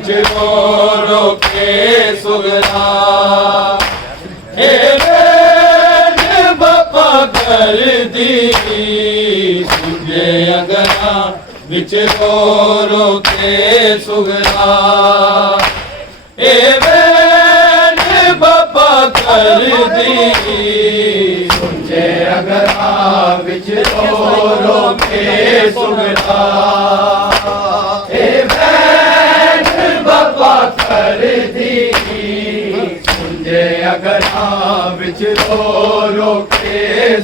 बिच रो के सुगना कर दी सुझे अगना विच रो रो के सुगरा ए बैन बाबा कर दी सुझे अगना विच रो रो के सुगरा ए बैन बाबा कर दी सुझे अगना विच रो रो के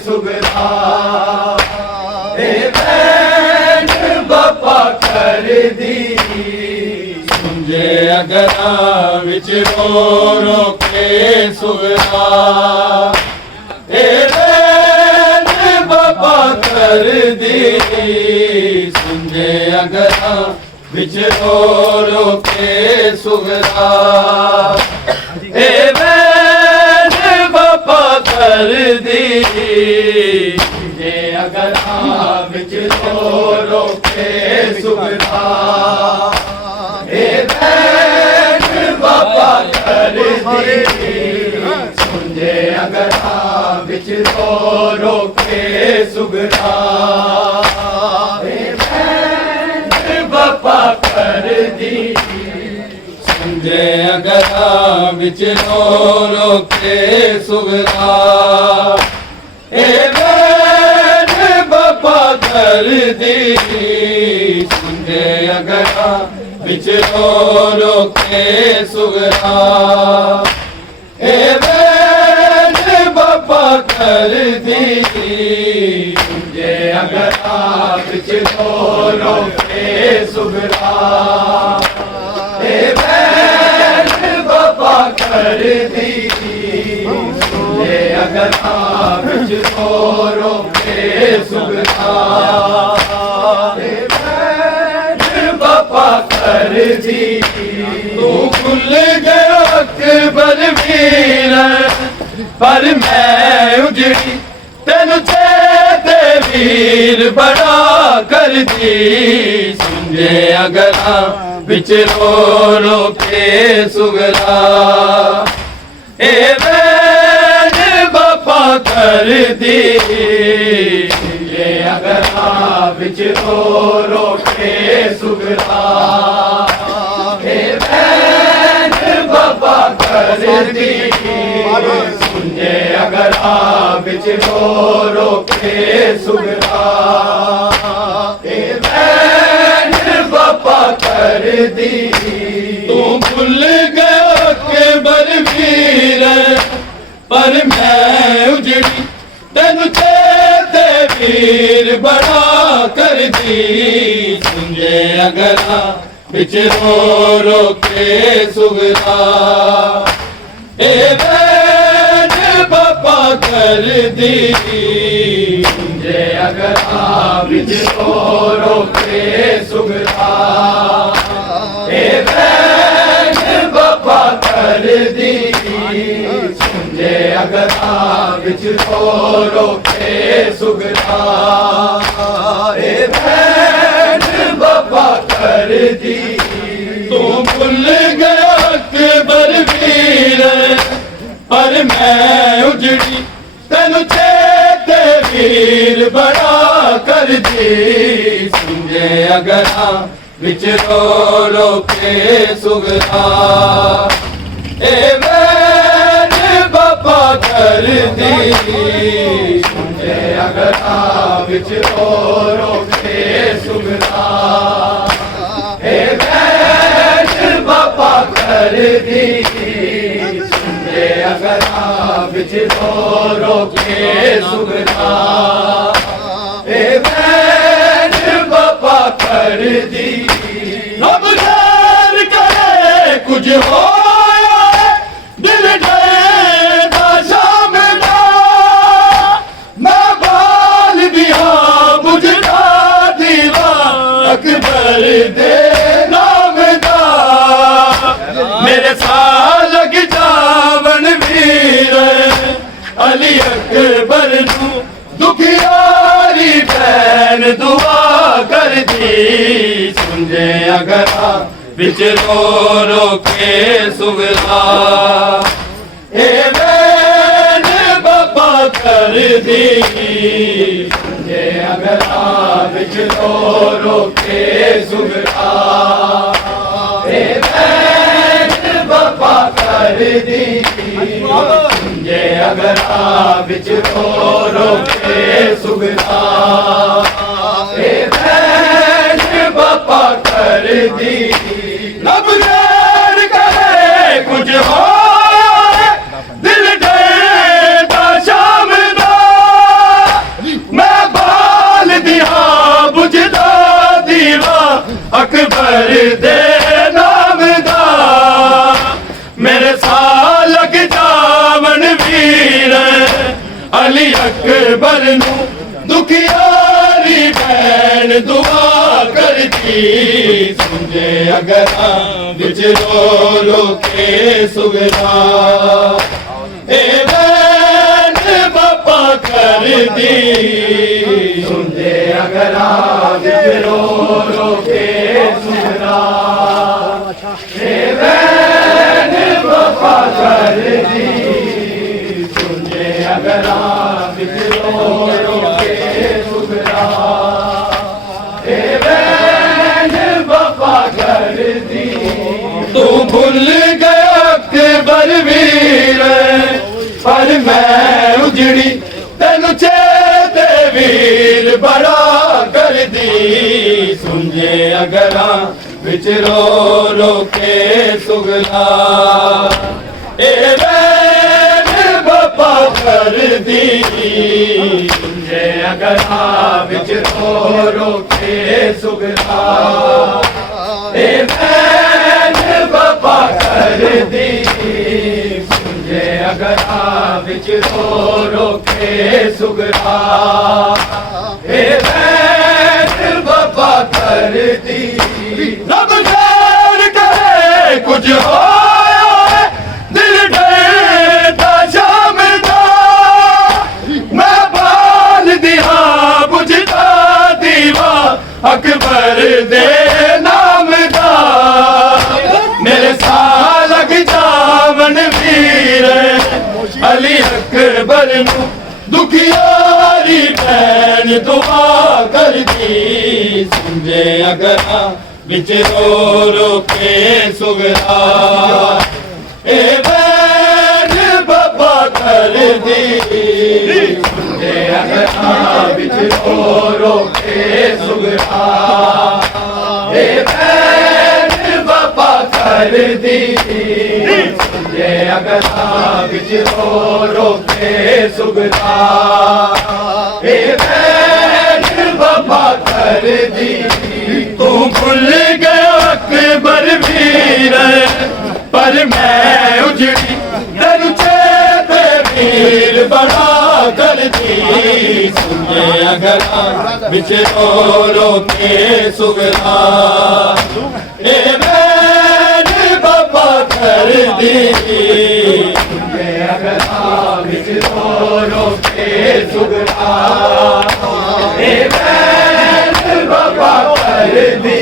सुगरा ए बैन बाबा कर दी सुझे अगना विच रो रो के सुगरा ए बैन बाबा कर दी सुझे अगना विच रो रो के सुगरा ए बैन बाबा कर दी सुझे अगना विच रो रो के सुगरा ए बैन बाबा कर दी सुझे अगना विच रो रो के सुगरा ए बैन बाबा कर दी सुझे अगना विच रो रो के सुगरा ए बैन बाबा कर दी सुझे अगना विच रो रो के सुगरा ए बैन बाबा कर दी सुझे अगना विच रो रो के सुगरा ए बैन बाबा कर दी सुझे अगना विच रो रो के सुगरा ए बैन बाबा कर दी तू भूल गया अकबर वीर पर मैं उजड़ी तेनु चेते वीर बड़ा कर दी सुझे अगना विच रो रो के सुगरा ए बैन बाबा कर दी सुझे अगना विच रो रो के सुगरा ए बैन बाबा कर दी सुझे अगना विच रो रो के सुगरा ए बैन बाबा कर दी तू भूल गया के बलवीर पर मैं उजड़ी तेनु चेते वीर बड़ा कर दी सुझे अगना विच रो रो के सुगरा ए बैन बाबा कर दी सुझे अगना विच रो रो के सुगरा ए बैन बाबा कर दी सुझे अगना विच रो रो के सुगरा ए बैन बाबा कर दी तू भूल गया अकबर वीर पर मैं उजड़ी तेनु चेते वीर बड़ा कर दी सुझे अगना विच रो रो के सुगरा ए बैन बाबा कर दी सुझे अगना विच रो रो के सुगरा ए बैन बाबा कर दी सुझे अगना विच रो रो के सुगरा ए बैन बाबा कर दी रब जान करे कुछ हो दिल डरे शाम दा मैं बाल दिया बुझा दीवा अकबर दे नाम दा मेरे साल लग जावन वीर अली अकबर नू दुखियारी बैन दुआ कर दी सुझे अगना विच रो रो के सुगरा ए बैन बाबा कर दी जे अगला बिच रो रो के सुगरा बाबा कर दी जे अगला बिच रो रो के सुगरा बाबा कर दी लब गैर करे कुछ हो दिल डरता शाम दा मैं बाल दिया बुझदा दीवा अकबर दे नाम दा मेरे साल लग जावन वीर अली अकबर नू दुखियारी भैन दुआ करती सुझे अगर बिच रो रो के सुगरा ए भैन बाबा कर दी सुझे अगर बिच रो रो के सुगरा ए भैन बाबा कर दी सुझे अगर बिच रो रो के सुगरा तू भूल गया अकबर वीर पर मैं उजड़ी तेनु चेते वीर बड़ा कर दी सुझे अगरा बिच रो रो के सुगला ए बैन बाबा कर दी सुझे अगरा बिच रो रो के सुगला ए बैन बाबा कर दी सुझे अगरा बिच रो रो के सुगरा ए बैन बाबा कर दी रब गैर करे कुछ हो दिल डरता शाम दा मैं बाल दिया बुझदा दीवा अकबर दे नाम दा मेरे साल लग जावन वीर अली अकबर नू दुखियारी भैन दुआ कर दी सुझे अगरा बिच रो रो के सुगरा ए भैन बाबा कर दी सुझे अगरा बिच रो रो के सुगरा ए भैन बाबा कर दी सुझे अगरा बिच रो रो के सुगरा ए भैन बाबा कर दी तू भूल गया अकबर वीर पर मैं उजड़ी तेनु चेते वीर बड़ा कर दी सुझे अगरा बिच रो रो के सुगरा ए भैन बाबा कर दी सुझे अगरा बिच रो रो के सुगरा ए भैन बाबा कर दी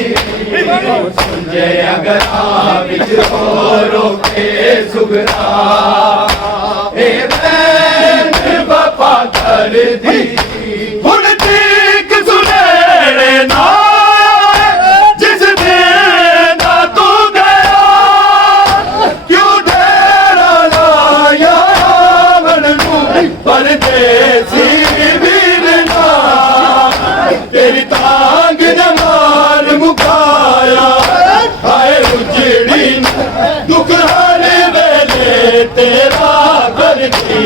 सुझे अगरा बिच रो रो के सुगरा ए भैन बाबा कर दी हुण ठीक सुनेड़े ना जिस दिन दा तू गया क्यों डेरा लाया रावण नू परदेसी वीर ना तेरी तांग जमाल मुकाया हाय उजड़ी दुख हर वेले तेरा करती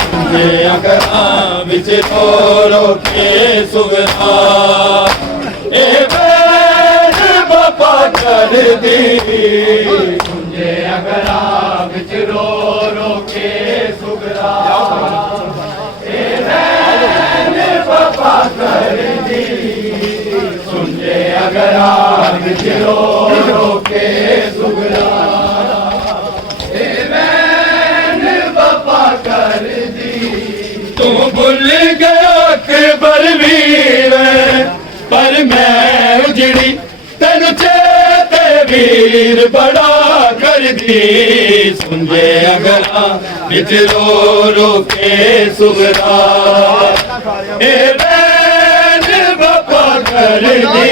सुझे अगरा बिच रो रो के सुगरा ए बैन बाबा कर दी सुझे अगरा बिच रो रो के सुगरा ए बैन बाबा कर दी सुझे अगरा बिच रो रो के सुगरा ए बैन बाबा कर दी तू भूल गया अकबर वीर पर मैं उजड़ी तेनु चेते वीर बड़ा कर दी सुंजे अगरा बिच रो रो के सुगरा ए बैन बापा कर दी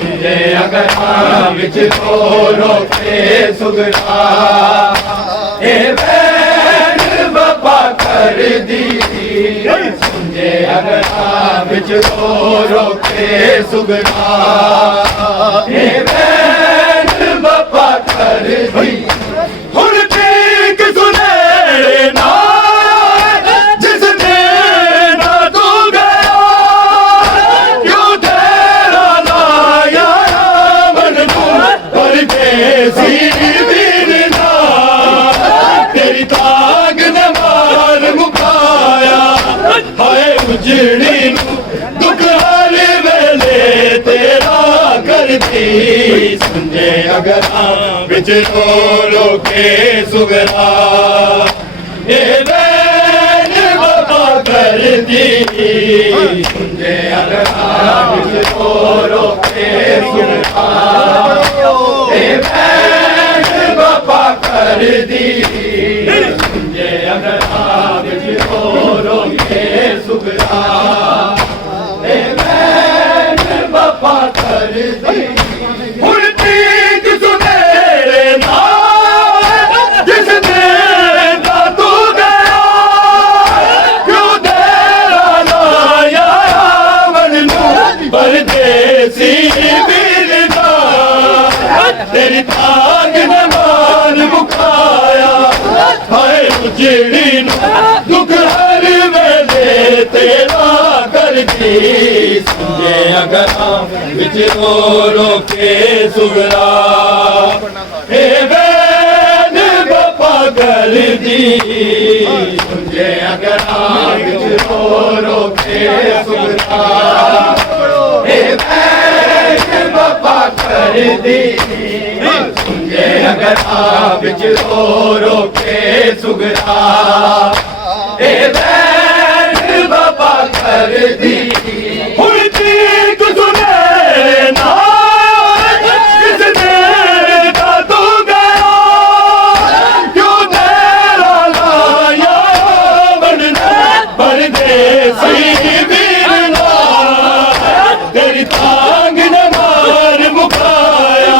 सुंजे अगरा बिच रो रो के सुगरा ए बैन बापा कर दी सुंजे अगरा बिच रो रो के सुगरा ए बैन बापा कर दी हुण ठीक सुनेड़े ना जिसने ना तू गया क्यों तेरा लाया मन परदेसी वीर ना तेरी ताग ने मार मुकाया हाय उजड़ी दुख हर वेले तेरा कर दी सुंजे अगरा बिच रो रो के सुगरा ए बैन बाबा कर दी सुंजे अगरा बिच रो रो के सुगरा ए बैन बाबा कर दी सुंजे अगरा बिच रो रो के सुगरा ए बैन बाबा कर दी हुण ठीक सुनेड़े ना जिसने ना तू गया क्यों तेरा लाया मन परदेसी वीर ना तेरी ताग ने मार मुकाया हाय उजड़ी दुख हर वेले तेरा कर दी सुंजे अगरा बिच रो रो के सुगरा ए बैन बापा कर दी सुंजे अगरा बिच रो रो के सुगरा ए बैन बापा कर दी सुंजे अगरा बिच रो रो के सुगरा ए बैन बापा कर दी हुण ठीक सुनेड़े ना जिसने ना तू गया क्यों तेरा लाया मन परदेसी वीर ना तेरी तांग ने मार मुकाया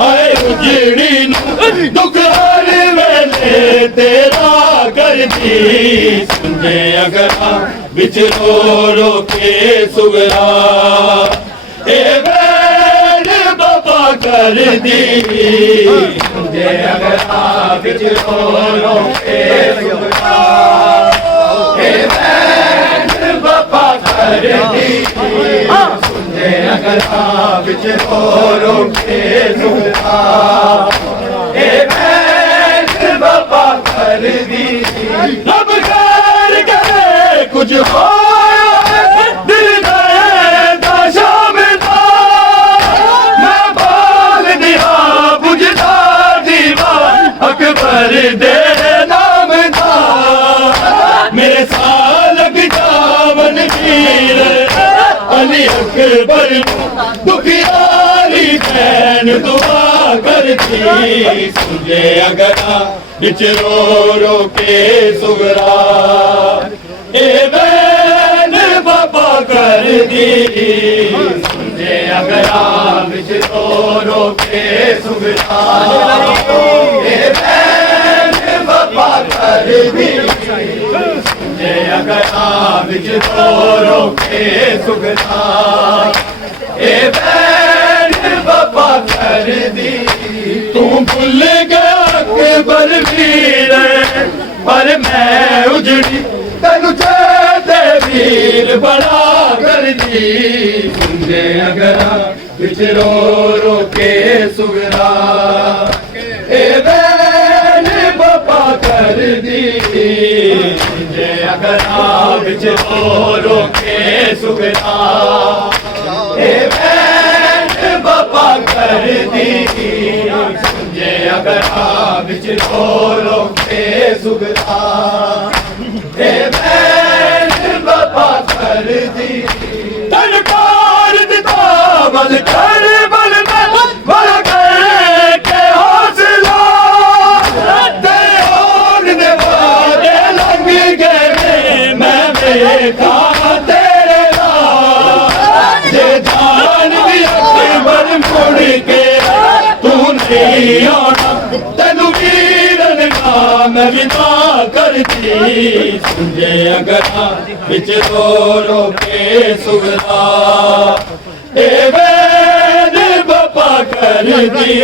हाय उजड़ी दुख हर वेले तेरा कर दी सुंजे अगरा बिच रो रो के सुगरा ए बैन बाबा कर दी सुंजे अगरा बिच रो रो के सुगरा ए बैन बाबा कर दी सुंजे अगरा बिच रो रो के सुगरा ए बैन बाबा कर दी रब खैर करे कुछ हो दिल दे शाम था मैं बाल दिया बुझता दीवा अकबर दे नाम था मेरे साल जावन वीर अली अकबर दुखियारी बहन दुआ करती सुंजे अगरा बिच रो रो के सुगरा ए बैन बाबा कर दी सुंजे अगरा बिच रो रो के सुगरा ए बैन बाबा कर दी सुंजे अगरा बिच रो रो के सुगरा ए बैन बाबा कर दी तू भूल गया अकबर वीर पर मैं उजड़ी तेनू चेते वीर बड़ा कर दी सुंजे अगरा बिच रो रो के सुगरा ए बैन बाबा कर दी सुंजे अगरा बिच रो रो के सुगरा ए बैन बाबा कर दी सुंजे अगरा बिच रो रो के सुगरा ए बैन बाबा कर दी तलकार दिता बल कर बल में बल कर के हौसला ਵੇਖਾ ਤੇਰੇ ਨਾਲ ਜੇ ਜਾਨ ਦੀ ਅਕਬਰ ਮੁੜ ਕੇ ਤੂੰ ਨਹੀਂ ਆਉਣਾ ਤੈਨੂੰ ਵੀਰਨ ਨਾ ਮੈਂ ਵਿਦਾ ਕਰਦੀ ਸੁਝੇ ਅਗਰਾਂ ਵਿੱਚ ਰੋ ਰੋ ਕੇ ਸੁਗਦਾ ਇਹ ਵੇਦ ਬਪਾ ਕਰਦੀ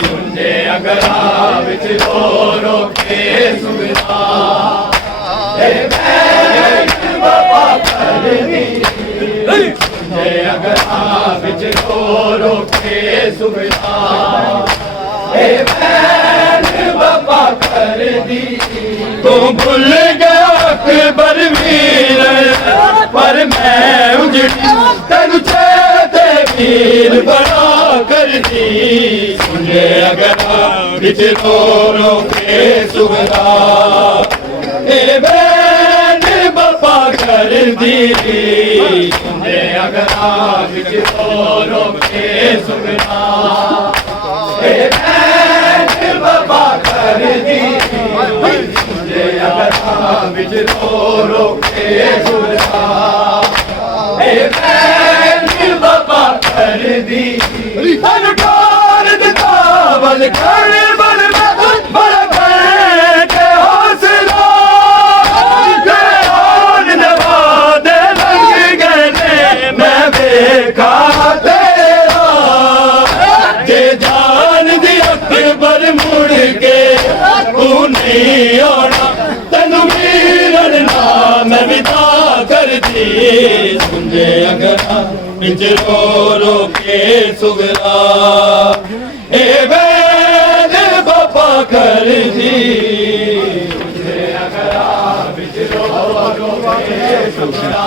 ਸੁਝੇ ਅਗਰਾਂ ਵਿੱਚ ਰੋ ਰੋ ਕੇ ਸੁਗਦਾ ਇਹ ਵੇਦ ਬਪਾ ਕਰਦੀ ਸੁਝੇ ਅਗਰਾਂ ਵਿੱਚ ਰੋ ਰੋ ਕੇ ਸੁਗਦਾ ਇਹ ਵੇਦ ਬਪਾ ਕਰਦੀ ਤੂੰ ਭੁੱਲ ਗਿਆ ਅਕਬਰ ਵੀਰ ਪਰ ਮੈਂ ਉਜੜੀ ਤੈਨੂੰ ਚੇਤੇ ਵੀਰ ਬੜਾ ਕਰਦੀ ਸੁਣੇ ਅਗਰਾਂ ਵਿੱਚ ਰੋ ਰੋ ਕੇ ਸੁਗਦਾ ਇਹ ਵੇਦ ਬਪਾ ਕਰਦੀ ਸੁਣੇ ਅਗਰਾਂ ਵਿੱਚ ਰੋ ਰੋ ਕੇ ਸੁਗਦਾ ਇਹ ਵੇਦ ਬਪਾ ਕਰਦੀ ਅਗਰਾਂ ਵਿੱਚ ਰੋ ਰੋ ਕੇ ਸੁਗਦਾ ਇਹ ਵੇਦ ਬਪਾ ਕਰਦੀ ਤਨ ਟੋਰ ਦਿੱਤਾ ਬਲ ਕਰ ਬਲ ਬਲ ਕਰ ਕੇ ਹੌਸਲਾ ਤੇ ਹੋਣ ਨਵਾ ਦੇ ਲੰਘ ਗਏ ਨੇ ਮੈਂ ਵੇਖਾ ਤੇਰਾ ਜੇ ਜਾਨ ਦੀ ਅਕਬਰ ਮੁੜ ਕੇ ਤੂੰ ਨਹੀਂ ਆਉਣਾ ਤੈਨੂੰ ਵੀਰਨ ਨਾ ਮੈਂ ਵਿਦਾ ਕਰਦੀ ਸੁਝੇ ਅਗਰਾਂ ਵਿੱਚ ਰੋ ਰੋ ਕੇ ਸੁਗਦਾ ਇਹ ਵੇਦ ਬਪਾ ਕਰਦੀ ਸੁਝੇ ਅਗਰਾਂ ਵਿੱਚ ਰੋ ਰੋ ਕੇ ਸੁਗਦਾ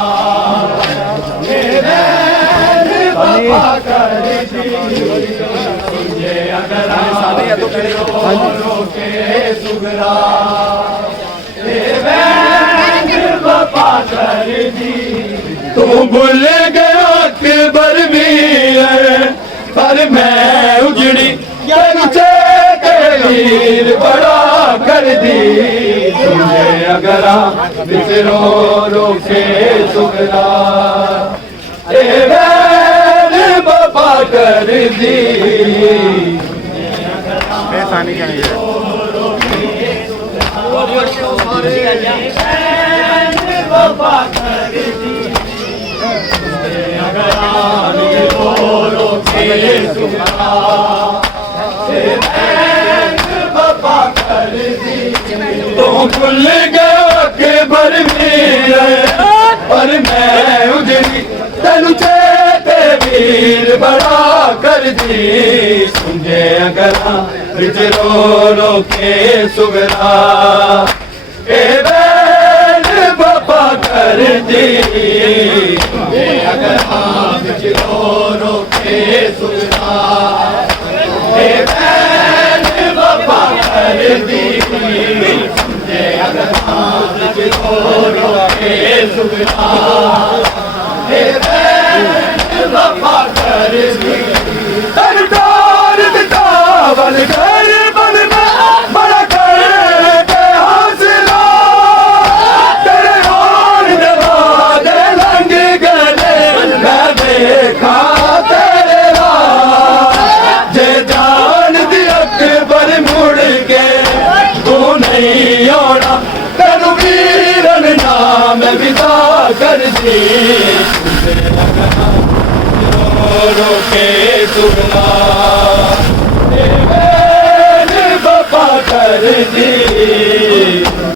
ਇਹ ਵੇਦ ਬਪਾ ਕਰਦੀ ਸੁਝੇ ਅਗਰਾਂ ਵਿੱਚ ਰੋ ਰੋ ਕੇ ਸੁਗਦਾ ਬਪਾ ਕਰਦੀ ਤੂੰ ਭੁੱਲ ਗਿਆ ਅਕਬਰ ਵੀਰ ਪਰ ਮੈਂ ਉਜੜੀ ਤੈਨੂੰ ਚੇਤੇ ਵੀਰ ਬੜਾ ਕਰਦੀ ਸੁਝੇ ਅਗਰਾਂ ਵਿੱਚ ਰੋ ਰੋ ਕੇ ਸੁਗਦਾ ਇਹ ਵੇਦ ਬਪਾ ਕਰਦੀ ਸਾਨੀ ਜਾਣੀ ਬਪਾ ਕਰਦੀ ਅਗਰਾਂ ਵਿੱਚ ਰੋ ਰੋ ਕੇ ਸੁਗਦਾ ਇਹ ਵੇਦ ਬਪਾ ਕਰਦੀ ਤੂੰ ਭੁੱਲ ਗਿਆ ਅਕਬਰ ਵੀਰ ਪਰ ਮੈਂ ਉਜੜੀ ਤੈਨੂੰ ਚੇਤੇ ਵੀਰ ਬੜਾ ਕਰਦੀ ਸੁਝੇ ਅਗਰਾਂ ਵਿੱਚ ਰੋ ਰੋ ਕੇ ਸੁਗਦਾ ਇਹ ਵੇਦ ਬਪਾ ਕਰਦੀ ਸੁਝੇ ਅਗਰਾਂ ਵਿੱਚ ਰੋ ਰੋ ਕੇ ਸੁਗਦਾ ਇਹ ਵੇਦ ਬਪਾ ਕਰਦੀ ਸੁਝੇ ਅਗਰਾਂ ਵਿੱਚ ਰੋ ਰੋ ਕੇ ਸੁਗਦਾ ਇਹ ਵੇਦ ਬਪਾ ਕਰਦੀ ਤਨ ਟੋਰ ਦਿੱਤਾ ਬਲ ਕਰ ਬਲ ਬੜਾ ਕਰ ਕੇ ਹੌਸਲਾ ਤੇਰੇ ਹੋਣ ਨਵਾ ਦੇ ਲੰਘ ਗਏ ਮੈਂ ਵੇਖਾ ਤੇਰੇ ਨਾਲ ਜੇ ਜਾਨ ਦੀ ਅਕਬਰ ਮੁੜ ਕੇ ਤੂੰ ਨਹੀਂ ਆਉਣਾ ਤੈਨੂੰ ਵੀਰਨ ਨਾ ਮੈਂ ਵਿਦਾ ਕਰਦੀ ਰੋ ਕੇ ਸੁਗਦਾ ਇਹ ਵੇਦ ਬਪਾ ਕਰਦੀ